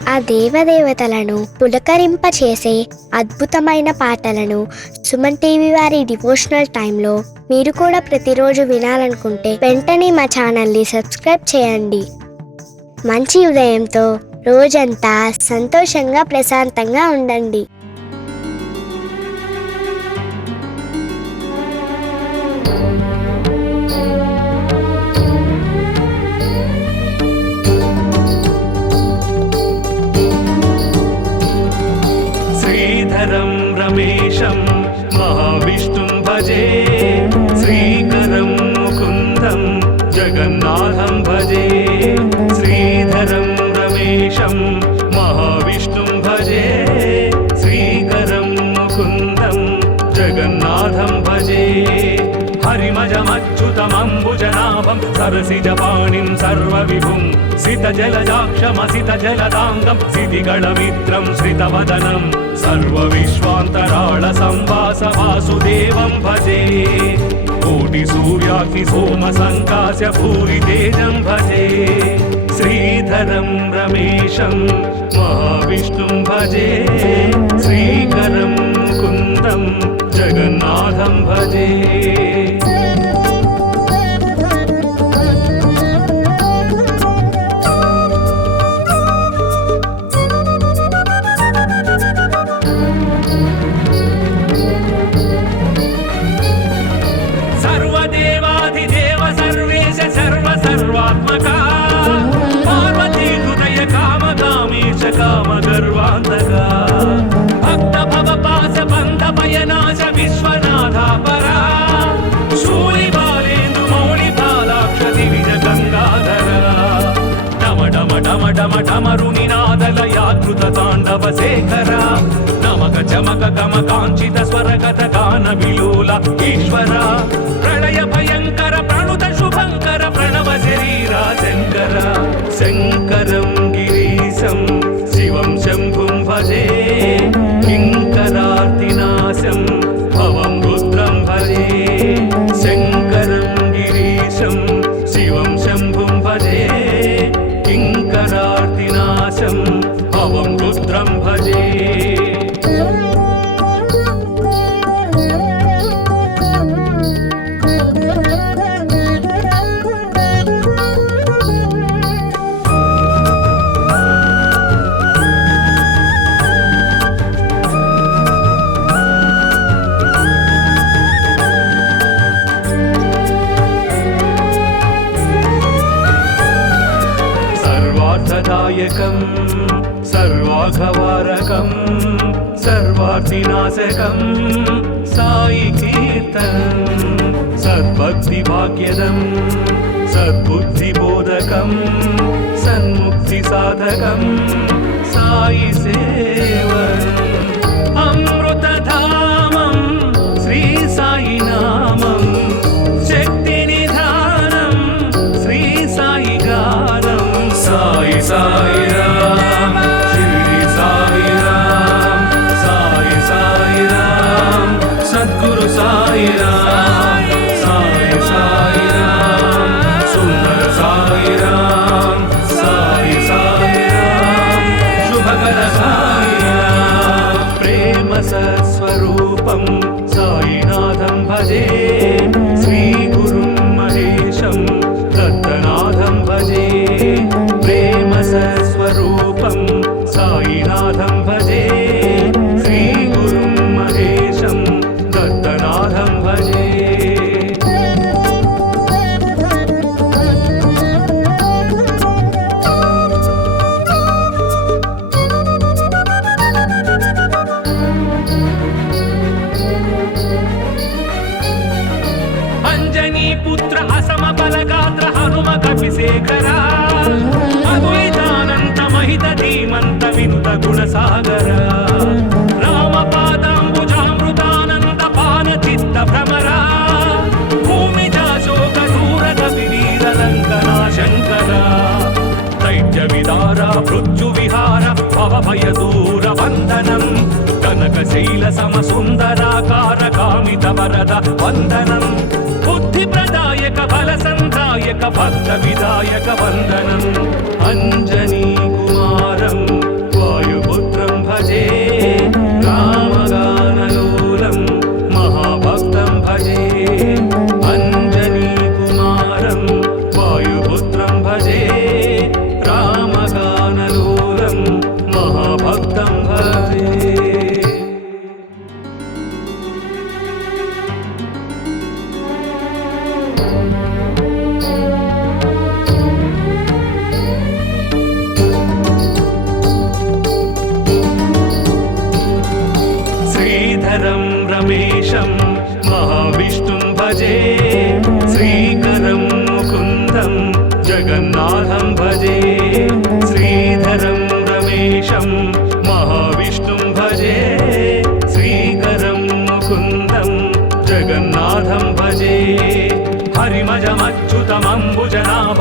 ఆ దేవదేవతలను పులకరింపచేసే అద్భుతమైన పాటలను సుమన్ టీవీ వారి డివోషనల్ టైంలో మీరు కూడా ప్రతిరోజు వినాలనుకుంటే వెంటనే మా ఛానల్ని సబ్స్క్రైబ్ చేయండి. మంచి ఉదయంతో రోజంతా సంతోషంగా ప్రశాంతంగా ఉండండి. శ్రీధరం రమేశం మహావిష్ణుం భజే, శ్రీకరం ముకుందం జగన్నాథం భజే. శ్రీధరం రమేశం మహావిష్ణుం భజే, శ్రీకరం ముకుందం జగన్నాథం భజే. హరిమజమచ్యుతమంబుజనాభం సరసిజపాణిం సర్వవిభుం సితజలజాక్షమసితజలదాంగం సితిగళమిత్రం శ్రితవదనం సర్వవిశ్వాంతరాళ సంవాస వాసుదేవం భజే. కోటి సూర్యాగ్ని సోమ సంకాశ భూరి తేజం భజే. శ్రీధరం రమేశం మహావిష్ణుం భజే, శ్రీకరం ముకుందం జగన్నాథం భజే. సర్వదేవాధిదేవ సర్వేశ సర్వ సర్వాత్మక పార్వతీ హృదయ కామకామేశ కామగర్వాంతక భక్త భవ పాస బంధ భయనాశ విశ్వనాథాపరా శూలిబాలేందు మౌళి బాలాక్ష దివిజ గంగాధర డమ డమ డమ డమ డమరునినాదలయాకృత తాండవ శేఖర నమక చమక గమ కాంచిత స్వరగత గాన విలోల ఈశ్వర ప్రళయ భయంకర ప్రణుత శుభంకర ప్రణవ శరీరా శంకర. శంకరం గిరీశం శివం శంభుం భజే, కింకరార్తినాశం భవం రుద్రం భజే. శంకరం గిరీశం శివం శంభుం భజే, కింకరార్తినాశం భవం రుద్రం భజే. సర్వార్థదాయకం సర్వాఘవారకం సర్వార్థినాశకం సాయి కీర్తనం సద్భక్తి భాగ్యదం సద్బుద్ధిబోధకం సన్ముక్తి సాధకం సాయి సేవనం అమృతధామం శ్రీ సాయి నామం శక్తి నిధానం శ్రీ సాయి గానం. సాయి సాయి రామ్ షిరిడి సాయి రామ్ సాయి సాయి రామ్ సద్గురు సాయి రామ్ సాయి సాయి రామ్ సుందర సాయి రామ్ సాయి సాయి రామ్ శుభకర సాయి రామ్. ప్రేమ సత్స్వరూపం సాయినాథం భజే, శ్రీ గురుం మహేశం దత్తనాథం భజే. ప్రేమ సత్స్వరూపం సాయినాథం భజే, శ్రీ గురుం మహేశం దత్తనాథం భజే. అంజనీ పుత్ర అసమ బలగాత్ర హనుమ కపిశేఖర అద్వైతానంత మహిత ధీమంత వినుత గుణసాగర రామ పాదాంబుజామృతానంద పాన చిత్త భ్రమర భూమిజాశోక దూరద విరీర లంకనా శంకర దైత్య విదార మృత్యు విహార భవ భయ దూర వందనం కనక శైల సమ సుందరాకార కామిత వరద వందనం బుద్ధి ప్రదాయక బల సంధాయక భక్త విదాయక వందనం అంజనీ కుమారం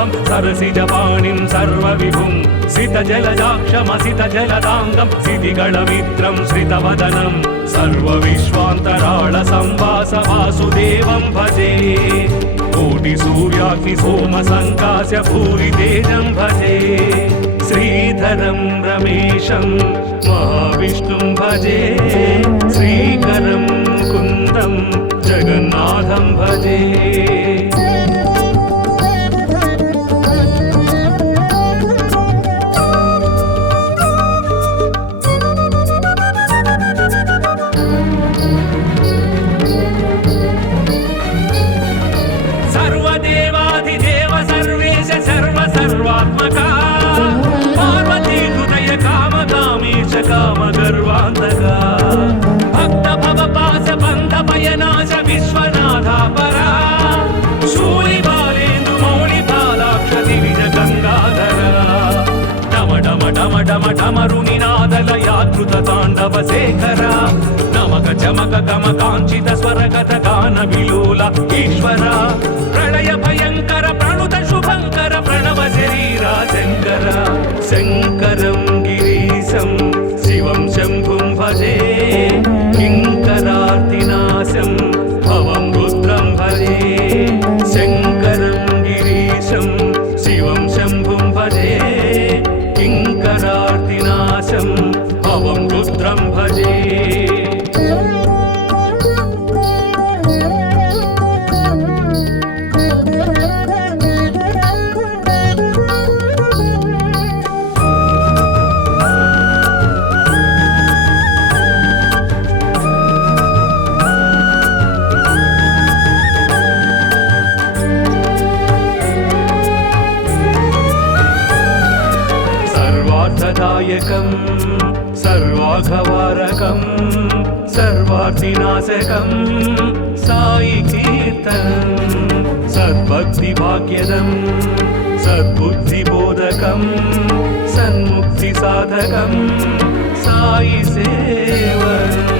सर्वतोमुखभावं सरसिजपाणिं सर्वविभुं सितजलजाक्षमसितजलदाङ्गं सितिगणमित्रं श्रितवदनं सर्वविश्वान्तराळसंवास वासुदेवं भजे कोटिसूर्याग्निसोमसङ्कास्य भूरितेजं भजे श्रीधरं रमेशं महाविष्णुं भजे श्रीकरं मुकुन्दं जगन्नाथं भजे सर्वदेवाधिदेव सर्वेश सर्वसर्वात्मका पार्वती हृदय कामकामेश कामगर्वान्तका भक्त भवपास बन्ध भयनाश विश्वनाथा परा शूलिबालेन्दु मौलिबालाक्ष दिविज गङ्गाधरा डम डम डम डम डमरुनिनादलयाकृत ताण्डव शेखरा नमक चमक गम काञ्चित स्वरगत गान विलोल ईश्वरा प्रलय भयंकर प्रणुत शुभंकर प्रणव शरीरा शंकर शंकरं गिरीशं शिवं शंभुं भजे किंकरार्तिनाशं भवं रुद्रं भजे शंकरं गिरीशं शिवं शंभुं भजे किंकरार्तिनाशं भवं रुद्रं भजे सर्वार्थदायकं सर्वाघवारकं सर्वार्थिनाशकं साई कीर्तनं सद्भक्तिभाग्यदं सद्बुद्धिबोधकं सन्मुक्तिसाधकं साई सेवनम्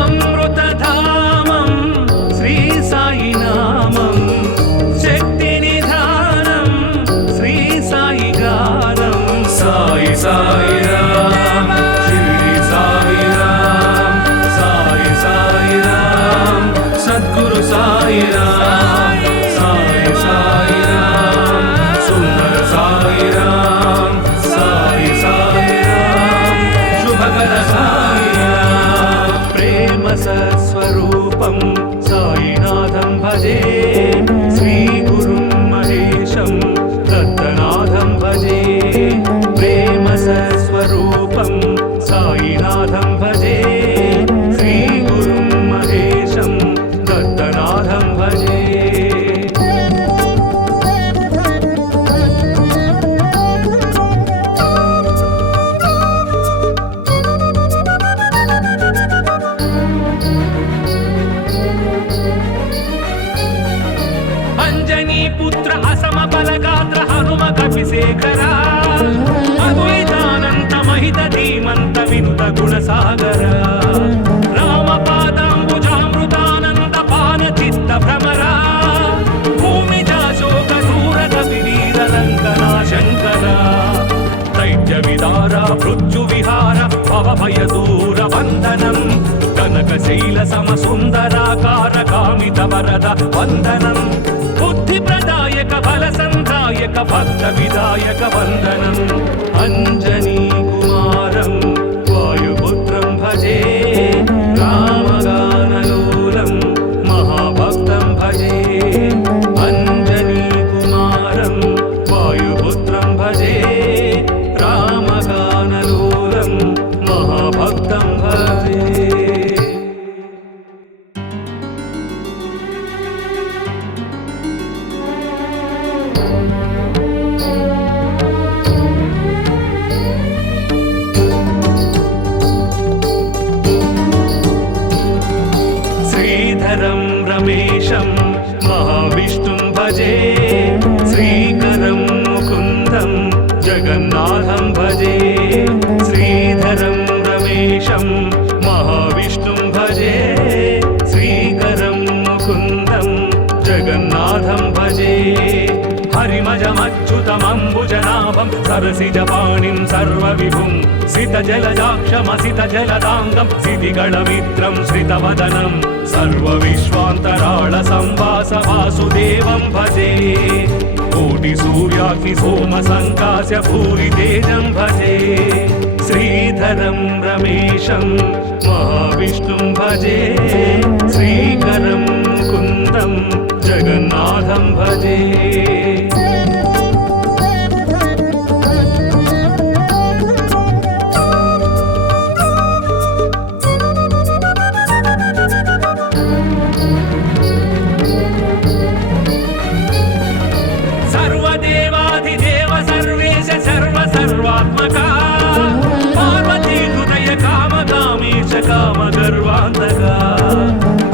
अमृतधामं श्री साई नामं शक्तिनिधानं श्री साई गानं साई साई राम शिरडी साई राम साई साई राम सद्गुरु साई राम साई साई राम सुंदर साई राम साई साई राम शुभकर साई राम प्रेम सत्स्वरूपं साईनाथं भजे श्री गुरुं महेशं दत्तनाथं भजे प्रेम सत्स्वरूपं साईनाथं भजे श्री गुरुं महेशं दत्तनाथं भजे अंजनी पुत्र असम बलगात्र हनुम कपिशेखरा अद्वैतानंत महित धीमंत विनुत गुणसागर राम पादांबुजामृतानंद पान चित्त भ्रमरा भूमिजा शोक दूरद विवीर लंकना शंकरा दैत्य विदारा पृथ्वी विहार भव भय दूर बंधनं कनकशैल सम सुंदराकार कामित वरद वंदनं बुद्धि प्रदायक बल संधायक भक्त विदायक वंदनम् अंजनी कुमारं वायुपुत्रं भजे रामगानलोलं महाभक्तं भजे अंजनी कुमारं वायुपुत्रं भजे रामगानलोलं महाभक्तं भजे श्रीधरं रमेशं महाविष्णुं भजे श्रीकरं मुकुन्दं जगन्नाथं भजे श्रीधरं रमेशं महाविष्णुं भजे श्रीकरं मुकुन्दं जगन्नाथं भजे हरिमजम नीलमम्बुजनाभं सरसिजपाणिं सर्वविभुं सितजलजाक्षमसितजलदाङ्गं सितिगणमित्रं श्रितवदनं सर्वविश्वान्तराळसंवास वासुदेवं भजे कोटिसूर्याग्निसोमसङ्कास्य भूरितेजं भजे श्रीधरं रमेशं महाविष्णुं भजे श्रीकरं मुकुन्दं जगन्नाथं भजे सर्वदेवाधिदेव सर्वेश सर्वसर्वात्मका पार्वती हृदय कामकामीश कामगर्वान्तका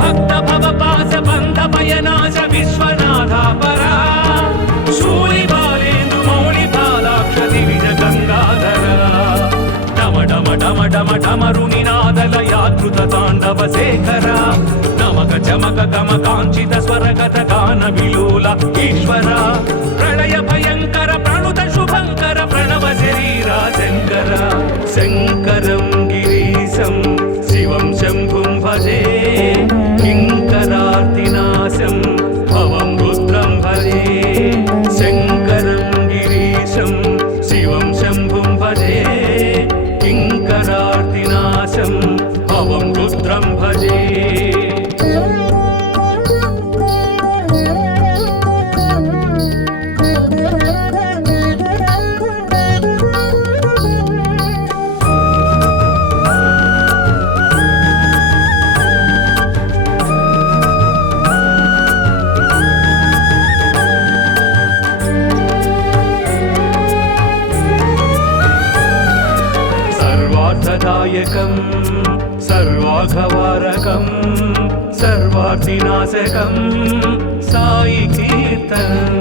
भक्त भवपास बन्ध भयनाश विश्वनाथापरा शूलिबालेन्दु मौलिपालाक्ष दिविज गङ्गाधरा डम डम डम डम डमरुनिनादलयाकृत ताण्डव शेखरा नमक चमक गम काञ्चित स्वरगत गान विलोल ईश्वर प्रणय भयंकर प्रणुत शुभंकर प्रणव शरीरा शंकर शंकरं गिरीशं शिवं शंभुं भजे किंकरार्तिनाशं भवं रुद्रं भजे शंकरं गिरीशं शिवं शंभुं भजे किंकरार्तिनाशं भवं रुद्रं भजे सर्वार्थदायकं सर्वाघवारकं सर्वार्थिनाशकं साई कीर्तनं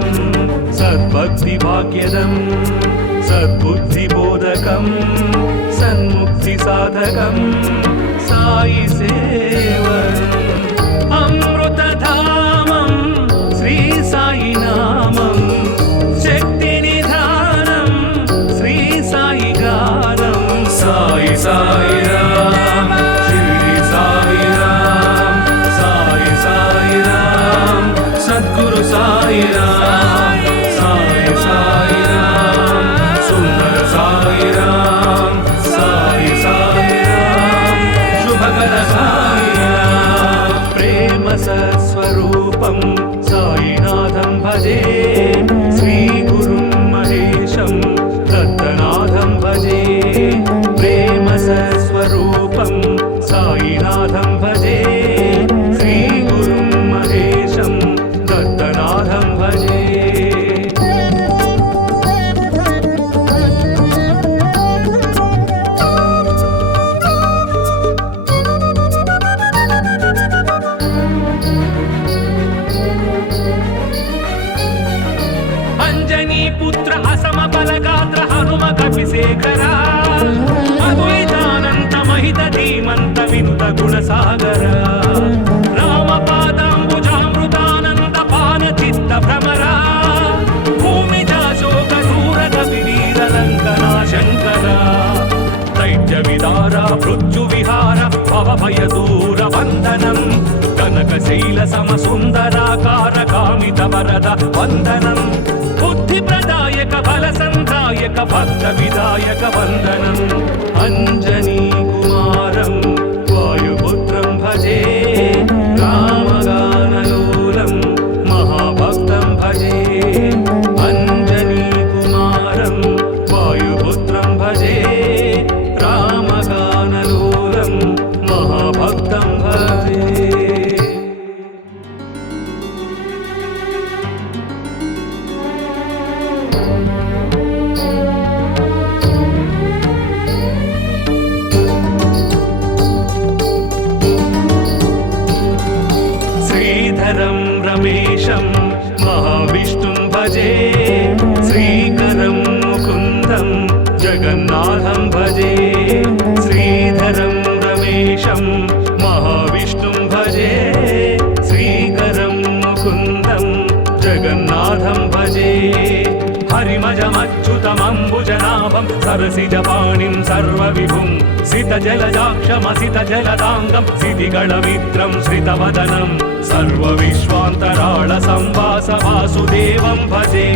सद्भक्तिभाग्यदं सद्बुद्धिबोधकं सन्मुक्तिसाधकं साई सेवनम् अमृतधामं श्री साई नामं शक्तिनिधानं श्री साई गानं साई साई राम शिरडी साई राम साई साई राम सद्गुरु साई राम साई साई राम सुंदर साई राम साई साई राम शुभकर साई राम प्रेम सत्स्वरूपं साईनाथं भजे श्री गुरुं महेशं दत्तनाथं भजे प्रेम सत्स्वरूपं साईनाथं भजे श्री गुरुं महेशं दत्तनाथं भजे अंजनी पुत्र असम बलगात्र हनुम कपिशेखरा अद्वैतानंत महित धीमंत विनुत गुणसागर राम पादांबुजामृतानंद पान चित्त भ्रमरा भूमिजा शोक दूर कपिवीर लंकना शंकरा दैत्य विदारा मृत्यु विहार भव भय दूर वंदनं कनकशैल सम सुंदराकार कामित वरद वंदनं बुद्धि प्रदायक बल संधायक भक्त विदायक वंदनम् अंजनी कुमारं वायुपुत्रं भजे रामगानलोलं महाभक्तं भजे अंजनी कुमारं वायुपुत्रं भजे रामगानलोलं महाभक्तं भजे श्रीधरं रमेशं महाविष्णुं भजे श्रीकरं मुकुन्दं जगन्नाथं भजे श्रीधरं रमेशं महाविष्णुं भजे श्रीकरं मुकुन्दं जगन्नाथं भजे हरिमज पद्मनाभं सरसिजपाणिं सर्वविभुं सितजलजाक्षमसितजलदाङ्गं सितिगणमित्रं श्रितवदनं सर्वविश्वान्तराळसंवास वासुदेवं भजे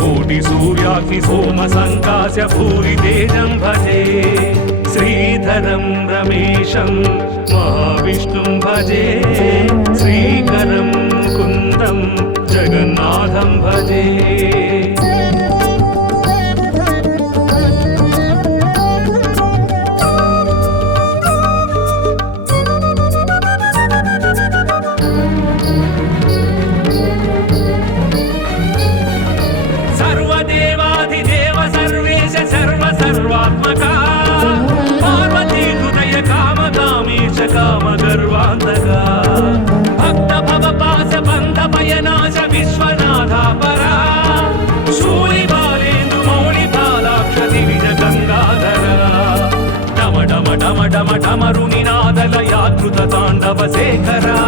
कोटिसूर्याग्निसोमसङ्कास्य भूरितेजं भजे श्रीधरं रमेशं महाविष्णुं भजे श्रीकरं मुकुन्दं जगन्नाथं भजे सर्वदेवाधिदेव सर्वेश सर्वसर्वात्मका पार्वती हृदय कामकामीश कामगर्वान्तका भक्त भवपास बन्ध भयनाश विश्वनाथा परा शूलिबालेन्दु मौलिपालाक्ष दिविज गङ्गाधरा डम डम डम डम डमरुनिनादलयाकृत ताण्डव शेखरा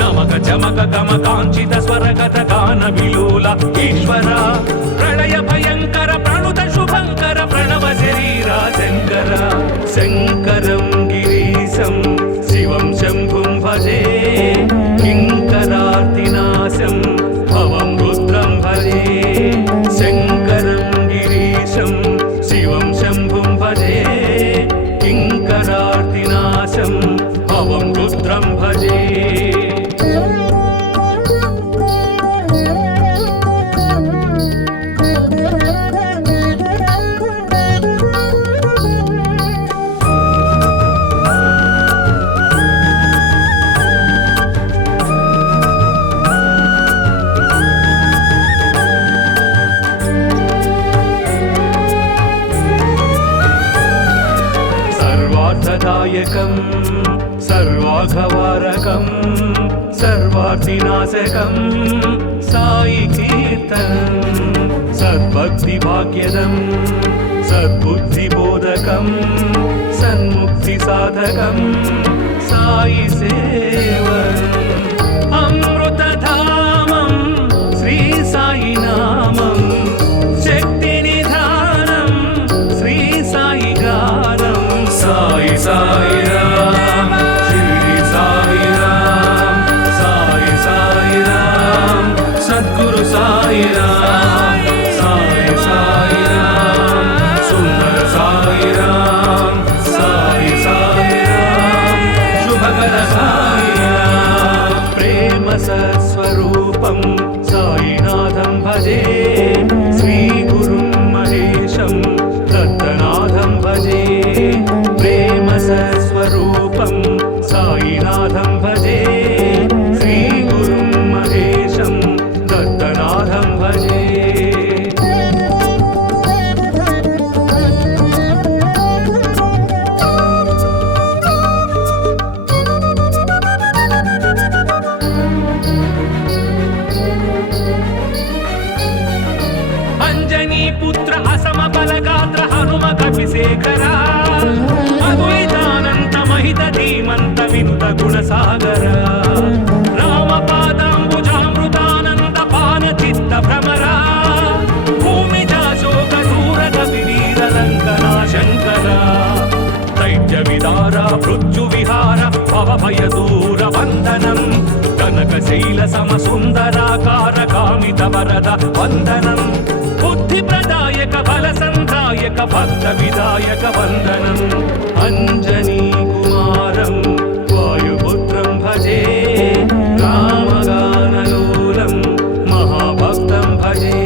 नमक चमक गम काञ्चित स्वरगत गान विलोल ईश्वर प्रलय भयंकर प्रणुत शुभंकर प्रणव शरीरा शंकर शंकरं गिरीशं शिवं शंभुं भजे किंकरार्तिनाशं भवं रुद्रं भजे शंकरं गिरीशं शिवं शंभुं भजे किंकरार्तिनाशं भवं रुद्रं भजे सर्वार्थदायकं सर्वाघवारकं सर्वार्थिनाशकं साई कीर्तनं सद्भक्तिभाग्यदं सद्बुद्धिबोधकं सन्मुक्तिसाधकं साई सेवनम् अमृतधामं श्री साई नामं शक्तिनिधानं श्री साई गानं साई साई राम शिरडी साई राम साई साई राम सद्गुरु साई राम साई साई राम सुंदर साई राम साई साई राम शुभकर साई राम प्रेम सत्स्वरूपं साईनाथं भजे श्री गुरुं महेशं दत्तनाथं भजे प्रेम सत्स्वरूपं साईनाथं भजे श्री गुरुं महेशं दत्तनाथं भजे अंजनी पुत्र असम बलगात्र हनुम कपिशेखरा अद्वैतानंत महित धीमंत विनुत गुणसागर रामपादाम्बुजामृतानंद पान चित्त भ्रमरा भूमिजा शोक दूरद विवीर लंकना शंकरा दैत्य विदारा मृत्यु विहार भव भय दूर वंदनं कनकशैल सम सुंदराकार कामित वरद वंदनं बुद्धि प्रदायक बल संधायक भक्त विदायक वंदनम् अंजनी कुमारं वायुपुत्रं भजे रामगानलोलं महाभक्तं भजे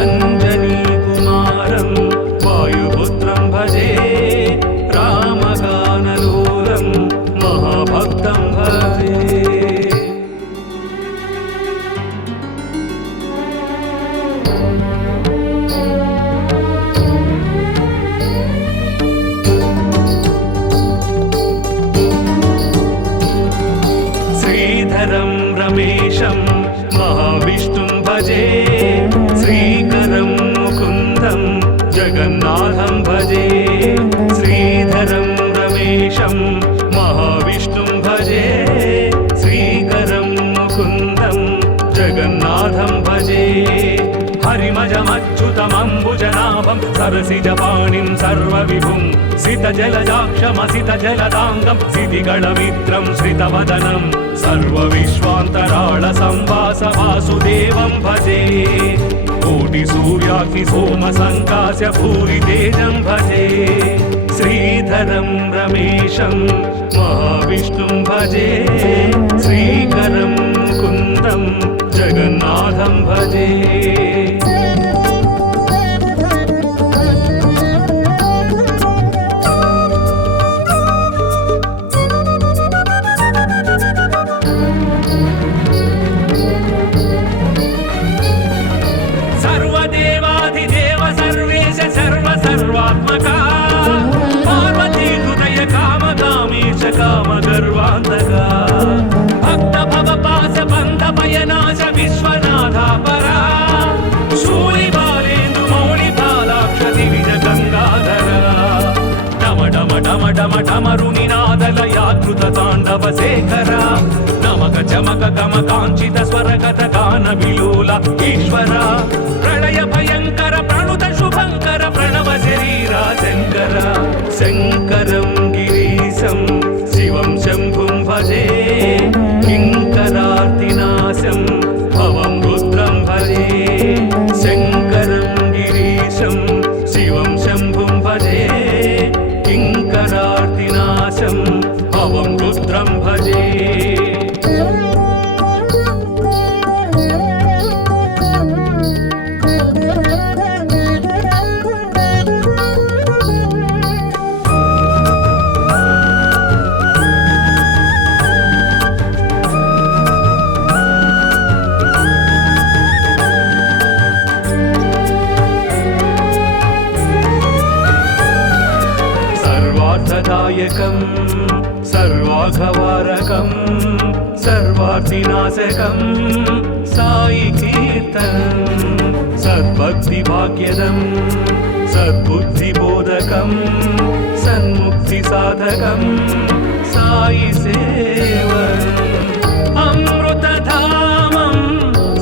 अंजनी कुमारं वायुपुत्रं भजे रामगानलोलं महाभक्तं भजे श्रीधरं रमेशं महाविष्णुं भजे श्रीकरं मुकुन्दं जगन्नाथं भजे श्रीधरं रमेशं महाविष्णुं भजे श्रीकरं मुकुन्दं जगन्नाथं भजे हरिमजमच्युतमम्बुजनाभं सरसिजपाणिं सर्वविभुं सितजलजाक्षमसितजलदाङ्गं सितिगणमित्रं श्रितवदनं सर्वविश्वान्तराळसंवास वासुदेवं भजे कोटिसूर्याग्निसोमसङ्कास्य भूरितेजं भजे श्रीधरं रमेशं महाविष्णुं भजे श्रीकरं मुकुन्दं जगन्नाथं भजे सर्वदेवाधिदेव सर्वेश सर्वसर्वात्मका पार्वती हृदय कामकामेश कामगर्वान्तका भक्त भवपास बन्ध भयनाश विश्वनाथा परा शूलिबालेन्दु मौलिबालाक्ष दिविज गङ्गाधरा डम डम डम डम डमरुनिनादलयाकृत ताण्डव शेखरा नमक चमक गम काञ्चित स्वरगत गान विलोल ईश्वरा प्रलय भयंकर प्रणुत शुभंकर प्रणव शरीरा शंकर शंकरं गिरीशं शिवं शंभुं भजे किंकरार्तिनाशं भवं रुद्रं भजे शंकरं गिरीशं शिवं शंभुं भजे किंकरार्तिनाशं भवं रुद्रं भजे सर्वार्थदायकं सर्वाघवारकं सर्वार्थिनाशकं साई कीर्तनं सद्भक्तिभाग्यदं सद्बुद्धिबोधकं सन्मुक्तिसाधकं साई सेवनम् अमृतधामं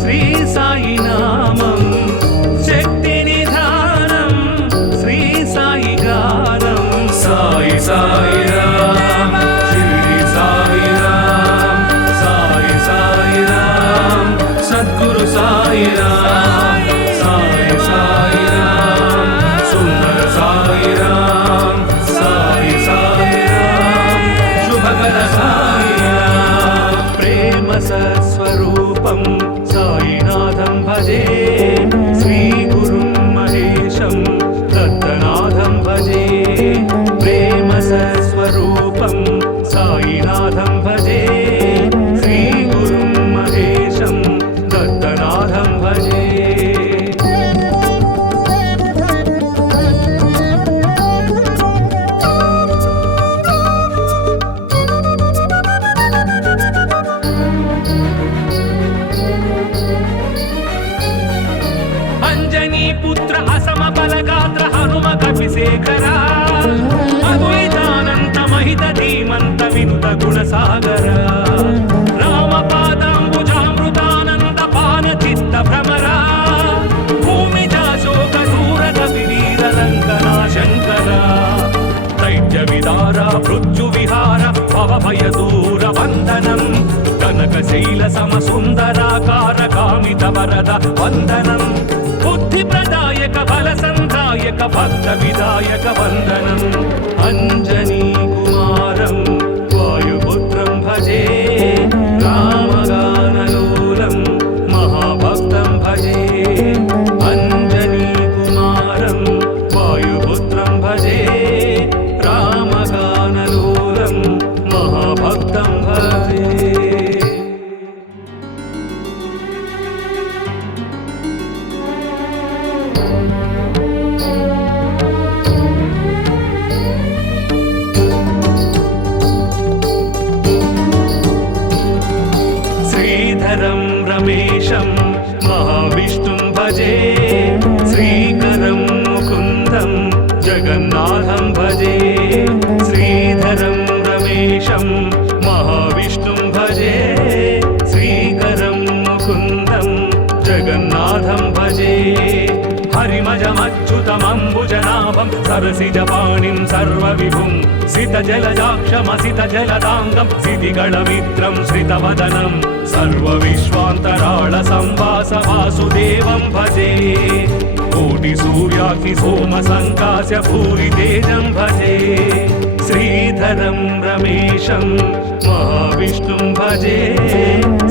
श्री साई नामं शक्तिनिधानं श्री साई गानं साई साई राम शिरडी साई राम साई साई राम सद्गुरु साई राम साई साई राम सुंदर साई राम साई साई राम शुभकर साई राम प्रेम सत्स्वरूपं साईनाथं भजे श्री गुरुं महेशं दत्तनाथं भजे प्रेम सत्स्वरूपं साईनाथं भजे श्री गुरुं महेशं दत्तनाथं भजे अंजनी पुत्र असम बलगात्र हनुम कपिशेखरा अद्वैतानंत महित धीमंत विनुत गुणसागर राम पादांबुजामृतानंद पान चित्त भ्रमरा भूमिजा शोक दूर कपिवीर लंकना शंकरा दैत्य विदारा मृत्यु विहार भव भय दूर वंदनम कनकशैल सम सुंदराकार कामित वरद वंदनम बुद्धि प्रदायक बल संधायक भक्त विदायक वंदनम अंजनी कुमारं वायुपुत्रं भजे रामगानलोलं महाभक्तं भजे अंजनी कुमारं वायुपुत्रं भजे रामगानलोलं महाभक्तं भजे श्रीधरं रमेशं महाविष्णुं भजे श्रीकरं मुकुन्दं जगन्नाथं भजे श्रीधरं रमेशं महाविष्णुं भजे श्रीकरं मुकुन्दं जगन्नाथं भजे हरिमजमच्युतमम्बुज पद्मनाभं सरसिजपाणिं सर्वविभुं सितजलजाक्षमसितजलदाङ्गं सितिगणमित्रं श्रितवदनं सर्वविश्वान्तराळसंवासवासुदेवं भजे कोटिसूर्याग्निसोमसङ्कास्य भूरितेजं भजे श्रीधरं रमेशं महाविष्णुं भजे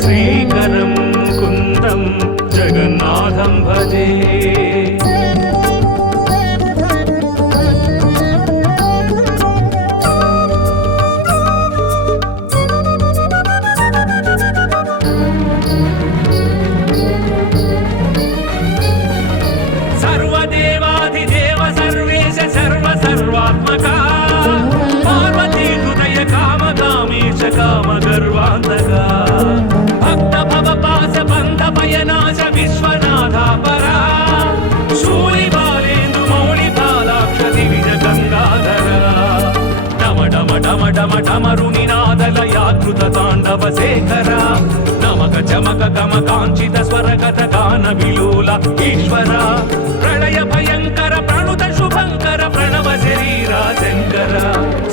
श्रीकरं मुकुन्दं जगन्नाथं भजे सर्वदेवाधिदेव सर्वेश सर्वसर्वात्मका पार्वती हृदय कामकामेश कामगर्वान्तका भक्त भवपास बन्ध भयनाश विश्वनाथा परा शूलिबालेन्दु मौलिबालाक्ष दिविज गङ्गाधरा डम डम डम डम डमरुनिनादलयाकृत ताण्डव शेखरा नमक चमक गम काञ्चित स्वरगत गान विलोल ईश्वर प्रलय भयंकर प्रणुत शुभंकर प्रणव शरीरा शंकर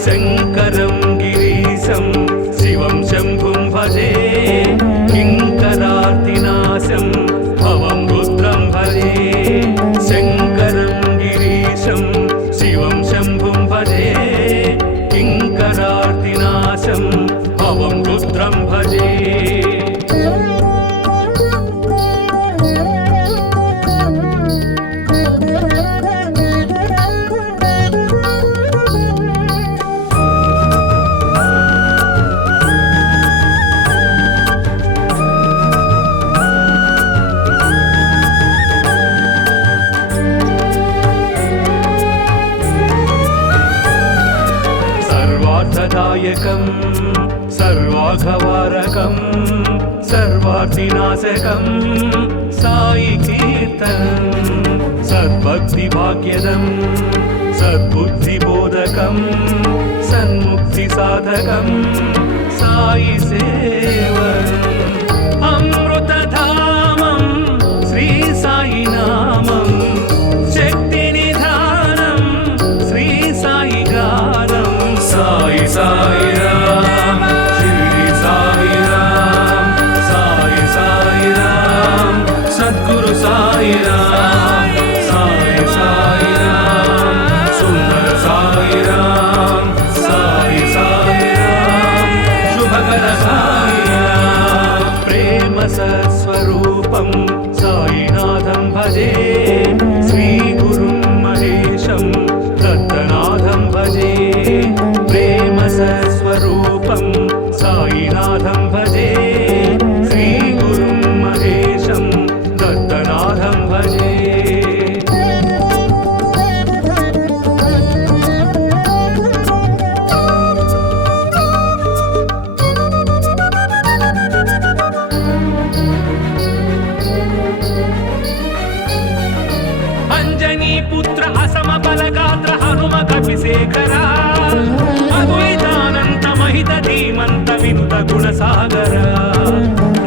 शंकरं गिरीशं शिवं शंभुं भजे किंकरार्तिनाशं भवं रुद्रं भजे शंकरं गिरीशं शिवं शंभुं भजे किंकरार्तिनाशं भवं रुद्रं भजे सर्वार्थदायकं सर्वाघवारकं सर्वार्थिनाशकं साई कीर्तनं सद्भक्तिभाग्यदं सद्बुद्धिबोधकं सन्मुक्तिसाधकं साई सेवनम् अमृतधामं श्री साई नामं शक्तिनिधानं श्री साई गानं साई साई राम शिरडी साई राम साई साई राम सद्गुरु साई राम साई साई राम सुंदर साई राम साई साई राम शुभकर साई राम प्रेम सत्स्वरूपं साईनाथं भजे श्री गुरुं महेशं दत्तनाथं भजे प्रेम सत्स्वरूपं साईनाथं भजे श्री गुरुं महेशं दत्तनाथं भजे अंजनी पुत्र असम बलगात्र हनुम कपिशेखरा अद्वैतानंत महित धीमंत विनुत गुणसागर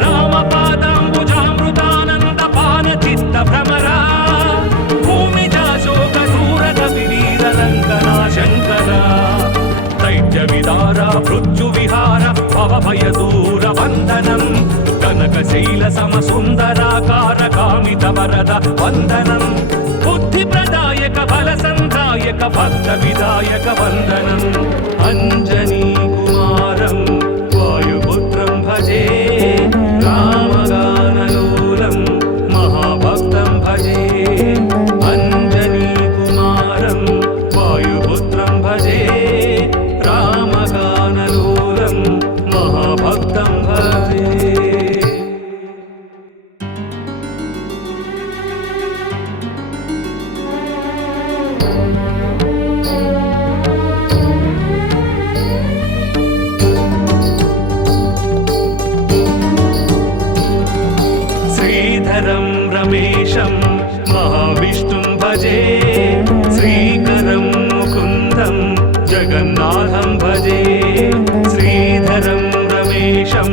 राम पादांबुजामृतानंद पान चित्त भ्रमरा भूमिजा शोक दूरद विवीर रंगना शंकरा दैत्य विदारा मृत्यु विहार भव भय दूर वंदनं कनक शैल सम सुंदराकार कामित वरद वंदनं बुद्धि प्रदायक बल संधायक भक्त विदायक वंदनम् अंजनी कुमारं वायुपुत्रं भजे रामगानलोलं महाभक्तं भजे अंजनी कुमारं वायुपुत्रं भजे रामगानलोलं महाभक्तं भजे श्रीधरं रमेशं महाविष्णुं भजे श्रीकरं मुकुन्दं जगन्नाथं भजे श्रीधरं रमेशं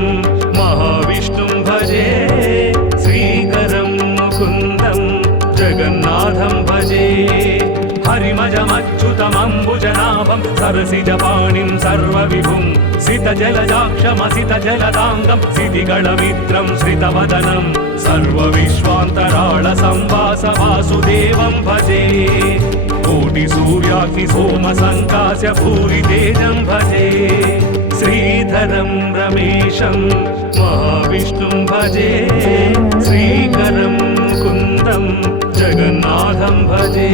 महाविष्णुं भजे श्रीकरं मुकुन्दं जगन्नाथं भजे हरिम पङ्कजमच्युतमम्बुजनाभं सरसिजपाणिं सर्वविभुं सितजलजाक्षमसितजलदाङ्गं सितिगणमित्रं श्रितवदनं सर्वविश्वान्तराळसंवास वासुदेवं भजे कोटिसूर्याग्निसोमसङ्कास्य भूरितेजं भजे श्रीधरं रमेशं महाविष्णुं भजे श्रीकरं मुकुन्दं जगन्नाथं भजे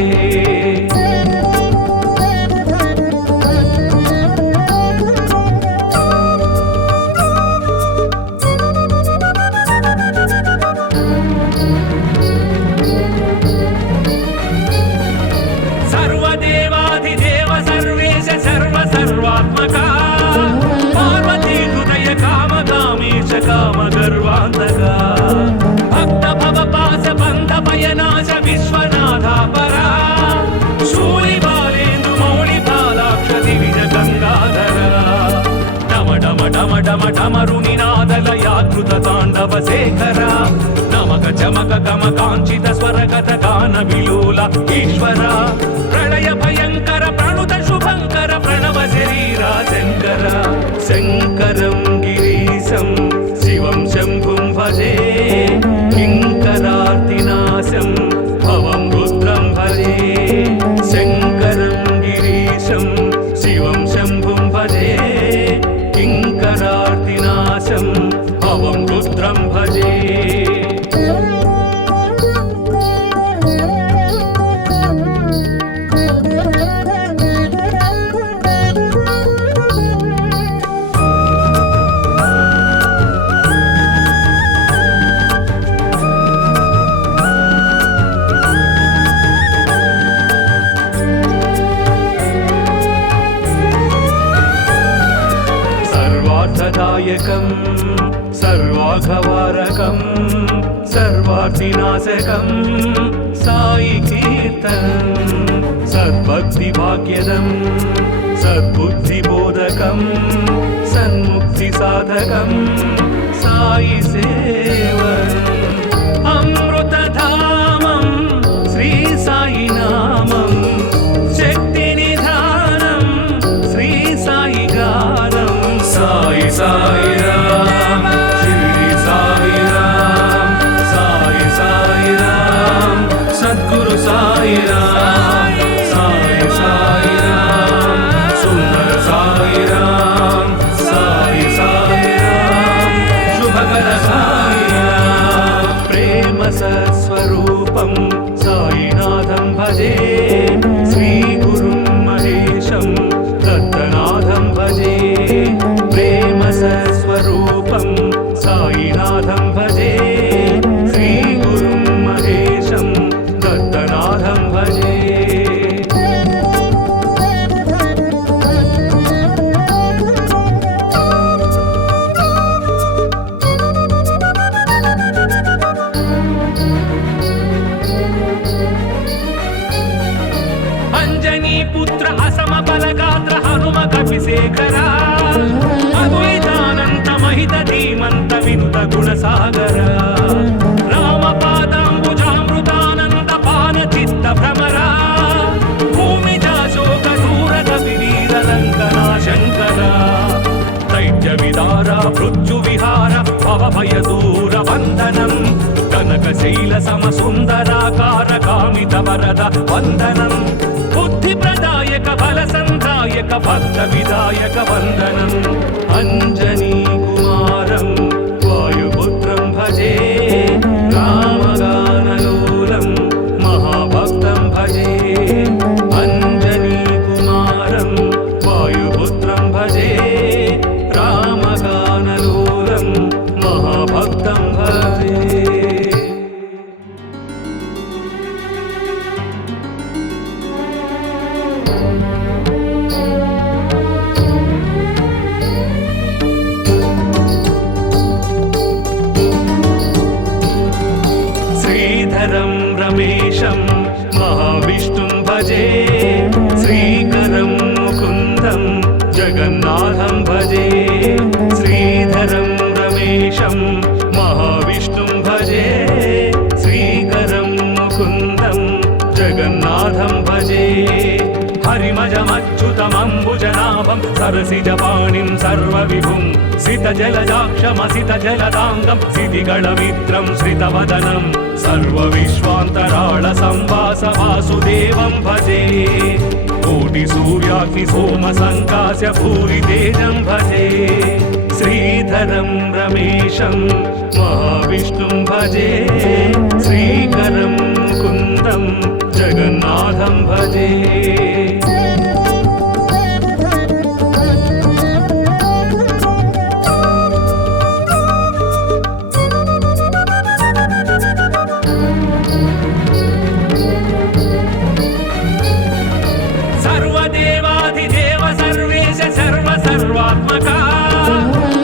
सर्वदेवाधिदेव सर्वेश सर्वसर्वात्मका पार्वती हृदय कामकामीश कामगर्वान्तका भक्त भवपास बन्ध भयनाश विश्वनाथा परा शूलिबालेन्दु मौलिपालाक्ष दिविज गङ्गाधरा डम डम डम डम डमरुनिनादलयाकृत ताण्डव शेखरा नमक चमक गम काञ्चित स्वरगत गान विलोल ईश्वर प्रलय भयंकर प्रणुत शुभंकर प्रणव शरीरा शंकर शंकरं गिरीशं शिवं शंभुं भजे किंकरार्तिनाशं भवं रुद्रं भजे शंकरं गिरीशं शिवं शंभुं भजे किंकरार्तिनाशं भवं रुद्रं भजे सर्वार्थदायकं सर्वाघवारकं सर्वार्थिनाशकं साई कीर्तनं सद्भक्तिभाग्यदं सद्बुद्धिबोधकं सन्मुक्तिसाधकं साई सेवनम् अमृतधामं श्री साई नामं शक्तिनिधानं श्री साई गानं साई साई राम शिरडी साई राम साई साई राम सद्गुरु साई राम साई साई राम सुंदर साई राम साई साई राम शुभकर साई राम प्रेम सत्स्वरूपं साईनाथं भजे श्री गुरुं महेशं दत्तनाथं भजे प्रेम सत्स्वरूपं साईनाथं भजे श्री गुरुं महेशं दत्तनाथं भजे अंजनी पुत्र असम बलगात्र हनुम कपिशेखरा अद्वैतानंत महित धीमंत विनुत गुणसागर रामपादाम्बुजामृतानंद पान चित्त भ्रमरा भूमिजा शोक दूरद विवीर लंकना शंकरा दैत्य विदारा मृत्यु विहार भव भय दूर वंदनं कनकशैल सम सुंदराकार कामित वरद वंदनं बुद्धि प्रदायक बल संधायक भक्त विदायक वंदनम् अंजनी कुमारं वायुपुत्रं भजे रामगानलोलं महाभक्तं भजे अंजनी कुमारं वायुपुत्रं भजे रामगानलोलं महाभक्तं भजे अच्युतमम्बुजनाभं सरसिजपाणिं सर्वविभुं सितजलजाक्षमसितजलदाङ्गं सितिगणमित्रं श्रितवदनं सर्वविश्वान्तराळसंवास वासुदेवं भजे कोटिसूर्याग्निसोमसङ्कास्य भूरितेजं भजे श्रीधरं रमेशं महाविष्णुं भजे श्रीकरं मुकुन्दं जगन्नाथं भजे सर्वदेवाधिदेव सर्वेश सर्वसर्वात्मका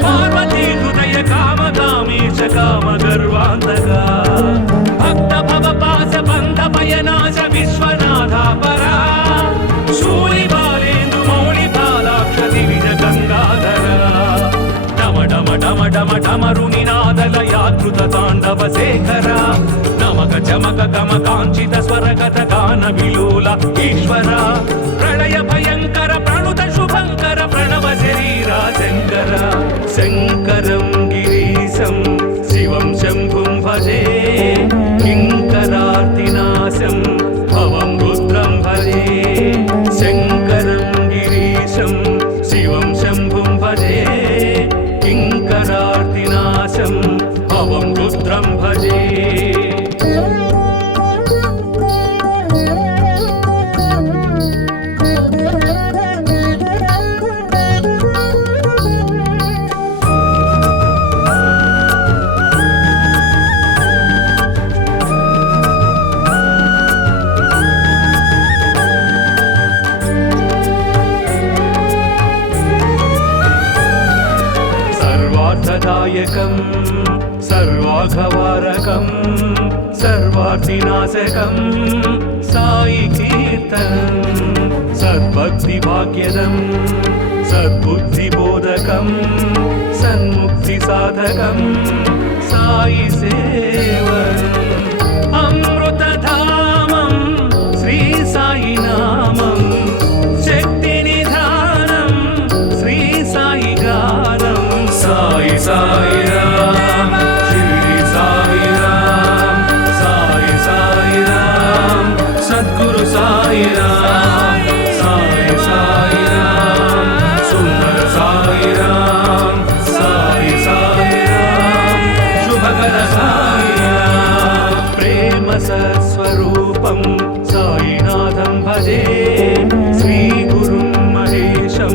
पार्वती हृदय कामकामेश कामगर्वान्तका भक्त भवपास बन्ध भयनाश विश्वनाथा परा शूलिबालेन्दु मौलिबालाक्ष दिविज गङ्गाधरा डम डम डम डम डमरुनिनादलयाकृत ताण्डव शेखरा नमक चमक गम काञ्चित स्वरगत गान विलोल ईश्वरा प्रलय भयंकर प्रणुत शुभंकर प्रणव शरीरा शंकर शंकरं गिरीशं शिवं शंभुं भजे किंकरार्तिनाशं भवं रुद्रं भजे शंकरं गिरीशं शिवं शंभुं भजे किंकरार्तिनाशं भवं रुद्रं भजे सर्वार्थदायकं सर्वाघवारकं सर्वार्थिनाशकं साई कीर्तनं सद्भक्तिभाग्यदं सद्बुद्धिबोधकं सन्मुक्तिसाधकं साई सेवनम् अमृतधामं श्री साई नामं शक्तिनिधानं श्री साई गानं साई साई राम शिरडी साई राम साई साई राम सद्गुरु साई राम साई साई राम सुंदर साई राम साई साई राम शुभकर साई राम प्रेम सत्स्वरूपं साईनाथं भजे श्री गुरुं महेशं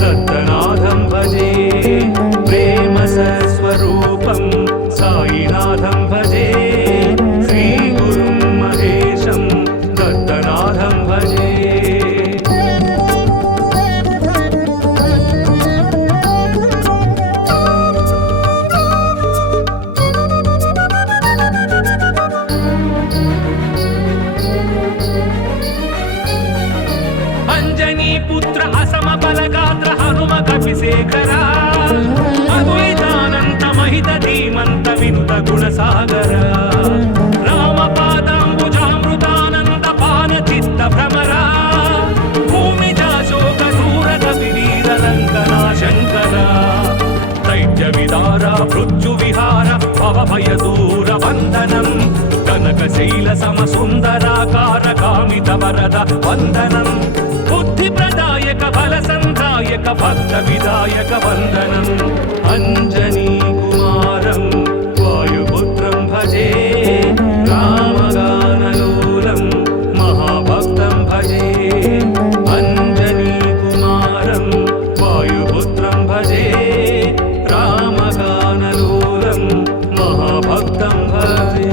दत्तनाथं भजे प्रेम सत्स्वरूपं साईनाथं भजे श्री गुरुं महेशं दत्तनाथं भजे अंजनी पुत्र असम बलगात्र हनुम कपिशेखरा अद्वैतानंत महित धीमंत विनुत गुणसागर राम पादांबुजामृतानंद पान चित्त भ्रमरा भूमिजा शोक दूर कपिवीर लंकना शंकरा दैत्य विदारा पृथ्वी विहार भव भय दूर वंदनम कनकशैल सम सुंदराकार कामित वरद वंदनम बुद्धि प्रदायक बल संधायक भक्त विदायक वंदनम अंजनी कुमारं वायुपुत्रं भजे रामगानलोलं महाभक्तं भजे अंजनी कुमारं वायुपुत्रं भजे रामगानलोलं महाभक्तं भजे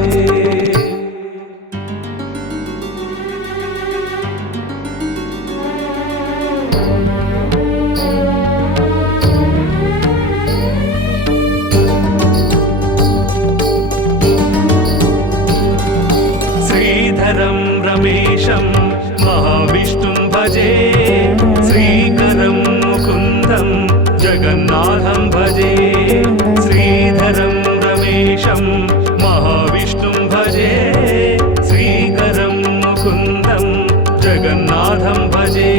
श्रीधरं रमेशं महाविष्णुं भजे श्रीकरं मुकुन्दं जगन्नाथं भजे श्रीधरं रमेशं महाविष्णुं भजे श्रीकरं मुकुन्दं जगन्नाथं भजे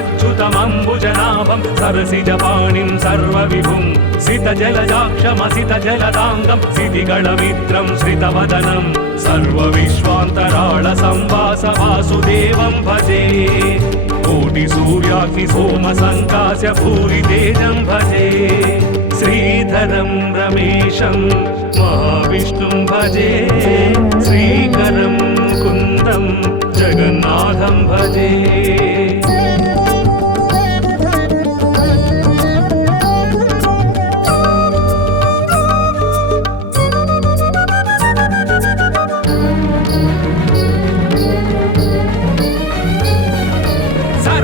अच्युतमम्बुजनाभं सरसिजपाणिं सर्वविभुं सितजलजाक्षमसितजलदाङ्गं सितिगणमित्रं श्रितवदनं सर्वविश्वान्तराळसंवास वासुदेवं भजे कोटिसूर्याग्निसोमसङ्कास्य भूरितेजं भजे श्रीधरं रमेशं महाविष्णुं भजे श्रीकरं मुकुन्दं जगन्नाथं भजे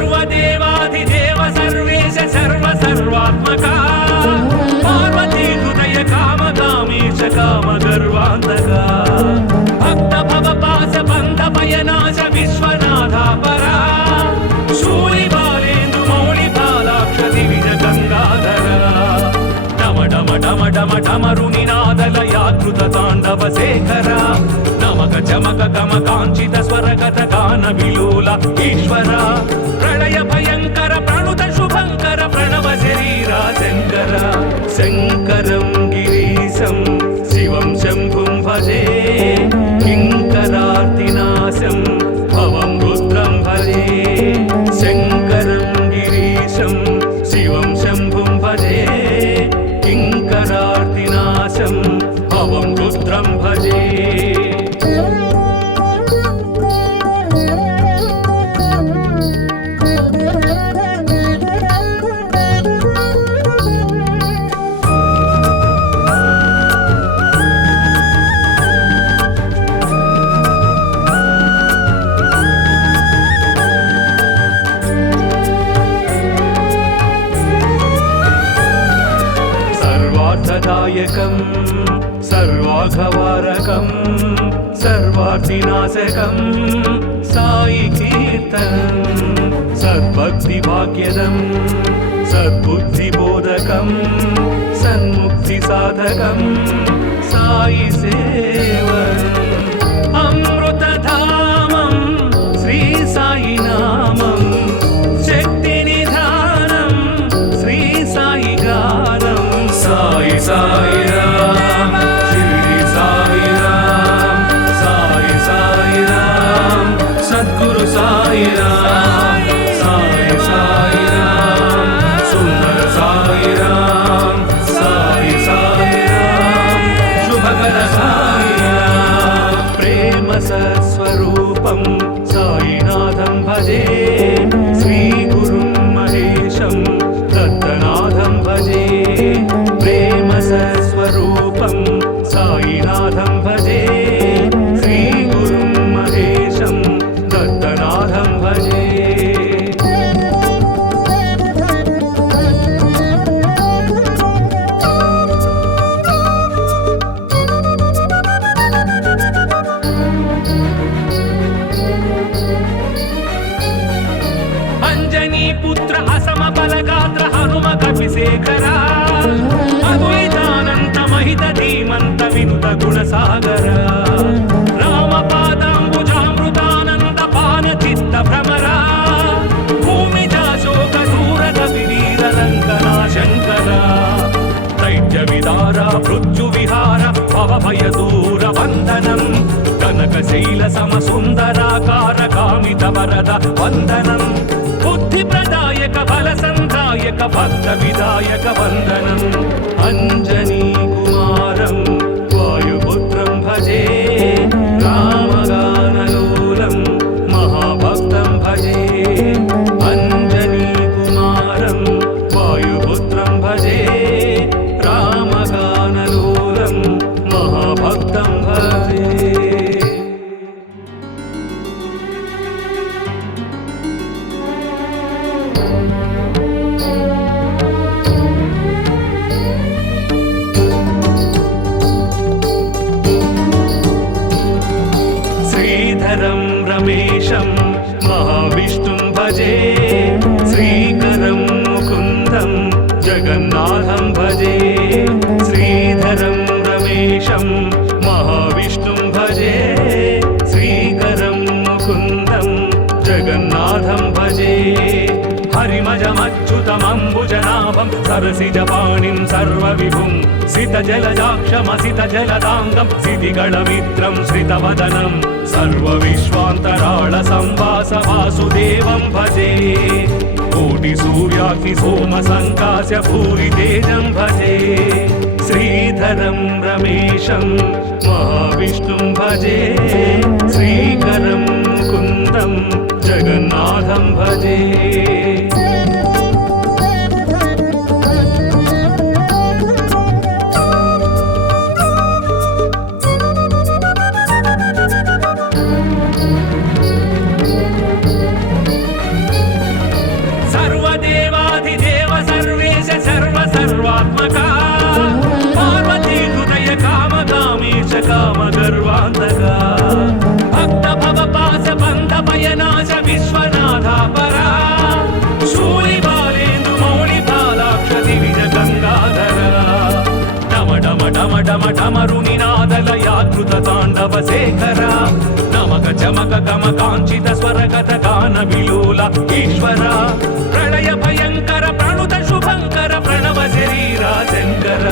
सर्वदेवाधिदेव सर्वेश सर्वसर्वात्मका पार्वती हृदय कामकामीश कामगर्वान्तका भक्त भवपास बन्ध भयनाश विश्वनाथापरा शूलिबालेन्दु मौलिपालाक्ष दिविज गङ्गाधरा डम डम डम डम डमरुनिनादलयाकृत ताण्डव शेखरा नमक चमक गम काञ्चित स्वरगत गान विलोल ईश्वर प्रणय भयंकर प्रणुत शुभंकर प्रणव शरीरा शंकर शंकरं गिरीशं शिवं शंभुं भजे किंकरार्तिनाशं भवं रुद्रं भजे शंकरं गिरीशं शिवं शंभुं भजे किंकरार्तिनाशं भवं रुद्रं भजे सर्वार्थदायकं सर्वाघवारकं सर्वार्थिनाशकं साई कीर्तनं सद्भक्तिभाग्यदं सद्बुद्धिबोधकं सन्मुक्तिसाधकं साई सेवनम् अमृतधामं श्री साई नामं शक्तिनिधानं श्री साई गानं साई साई राम शिरडी साई राम साई साई राम सद्गुरु साई राम साई साई राम सुंदर साई राम साई साई राम शुभकर साई राम प्रेम सत्स्वरूपं साईनाथं भजे श्री गुरुं महेशं दत्तनाथं भजे प्रेम सत्स्वरूपं साईनाथं भजे श्री गुरुं महेशं दत्तनाथं भजे अंजनी पुत्र असम बलगात्र हनुम कपिशेखरा अद्वैतानंत महित धीमंत विनुत गुणसागर राम पादांबुजामृतानंद पान चित्त भ्रमरा भूमिजा शोक दूर कपिवीर लंकना शंकरा दैत्य विदारा मृत्यु विहार भव भय दूर वंदनं कनकशैल सम सुंदराकार कामित वरद वंदनं बुद्धि प्रदायक बल संधायक भक्त विदायक वंदनम् अंजनी कुमारं वायुपुत्रं भजे रामगानलोलं महाभक्तं भजे अंजनी कुमारं वायुपुत्रं भजे रामगानलोलं महाभक्तं भजे श्रीधरं रमेशं महाविष्णुं भजे श्रीकरं मुकुन्दं जगन्नाथं भजे श्रीधरं रमेशं महाविष्णुं भजे श्रीकरं मुकुन्दं जगन्नाथं भजे हरिमजमच्युतमम्बुजनाभं सरसिजपाणिं सर्वविभुं सितजलजाक्षमसितजलदाङ्गं सितिगणमित्रं श्रितवदनं सर्वविश्वान्तराळसंवास वासुदेवं भजे कोटिसूर्याग्निसोमसङ्कास्य भूरितेजं भजे श्रीधरं रमेशं महाविष्णुं भजे श्रीकरं मुकुन्दं जगन्नाथं भजे सर्वदेवाधिदेव सर्वेश सर्वसर्वात्मका पार्वती हृदय कामकामीश कामगर्वान्तका भक्त भवपास बन्ध भयनाश विश्वनाथा परा शूलिबालेन्दु मौलिपालाक्ष दिविज गङ्गाधरा डम डम डम डम डमरुनिनादलयाकृत ताण्डव शेखरा नमक चमक गम काञ्चित स्वरगत गान विलोल ईश्वर प्रलय भयंकर प्रणुत शुभंकर प्रणव शरीरा शंकर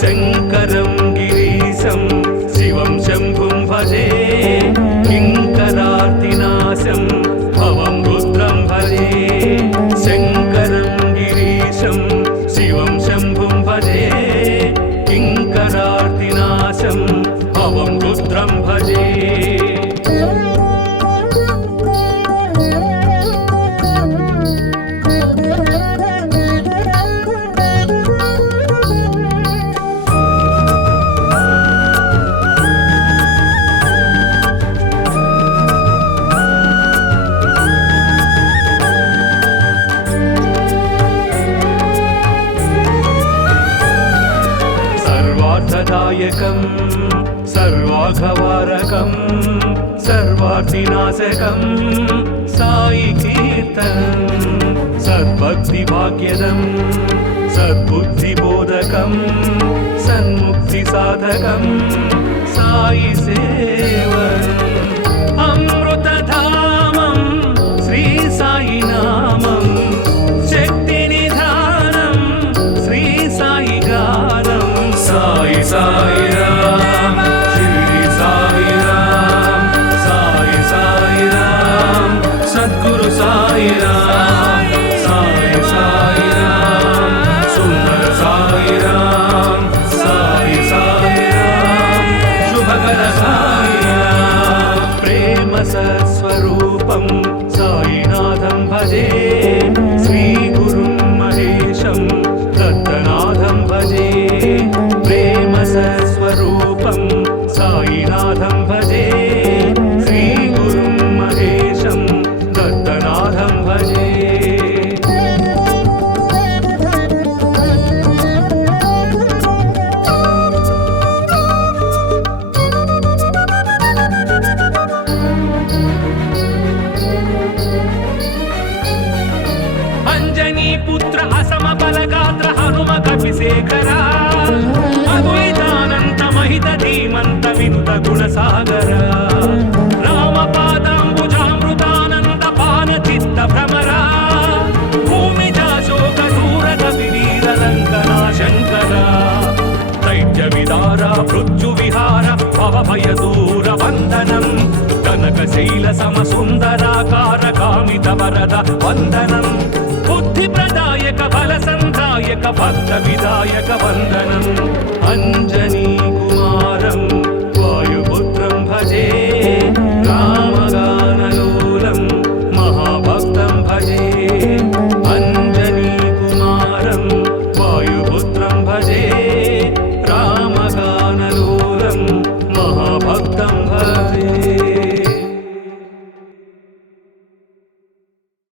शंकरं गिरीशं शिवं शंभुं भजे किंकरार्तिनाशं भवं रुद्रं भजे शंकरं गिरीशं शिवं शंभुं भजे किंकरार्तिनाशं भवं रुद्रं भजे सर्वार्थदायकं सर्वाघवारकं सर्वार्थिनाशकं साई कीर्तनं सद्भक्तिभाग्यदं सद्बुद्धिबोधकं सन्मुक्तिसाधकं साई सेवनम् अमृतधामं श्री साई नामं शक्तिनिधानं श्री साई गानं साई साई राम शिरडी साई राम साई साई राम सद्गुरु साई राम साई साई राम सुंदर साई राम साई साई राम शुभकर साई राम प्रेम सत्स्वरूपं साईनाथं भजे श्री गुरुं महेशं दत्तनाथं भजे प्रेम सत्स्वरूपं साईनाथं भजे श्री गुरुं महेशं दत्तनाथं भजे अंजनी पुत्र असम बलगात्र हनुम कपिशेखरा अद्वैतानंत महित धीमंत विनुत गुणसागर रामपादाम्बुजामृतानंद पान चित्त भ्रमरा भूमिजा शोक दूरद विवीर लंकना शंकरा दैत्य विदारा मृत्यु विहार भव भय दूर वंदनं कनकशैल सम सुंदराकार कामित वरद वंदनं बुद्धि प्रदायक बल संधायक भक्त विदायक वंदनं